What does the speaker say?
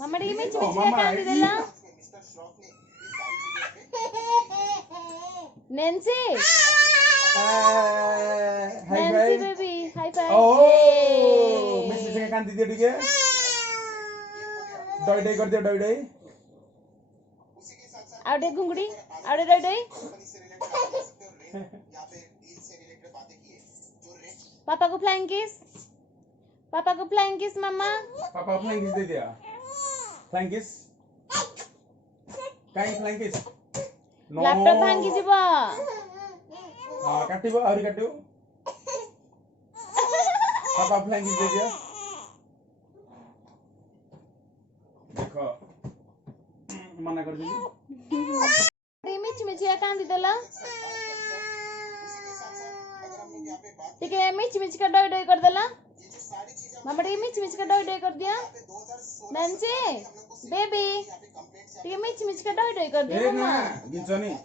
मम्मा D Mitch Mitch का कांदी देला Nancy Nancy baby hi five Mitch Mitch का कांदी दे ठीक है डोई कर दिया डोई आउटे घुंगड़ी आउटे डोई पापा को फ्लाइंग किस मम्मा पापा फ्लाइंग किस दे दिया फ्लाइंग किस काई फ्लाइंग किस लैपटॉप भांगी जीवा हां काटिबो आउरी काटिबो पापा फ्लाइंग किस दे दिया देखो मना कर दी मिच मिच या कांदी देला ठीक है मिच मिच का डोई डोई कर देला मम्मा डी मिच मिच का डोई डोई कर दिया नैन्सी बेबी ठीक है मिच मिच का डोई डोई कर दिया मम्मा गिंचो नहीं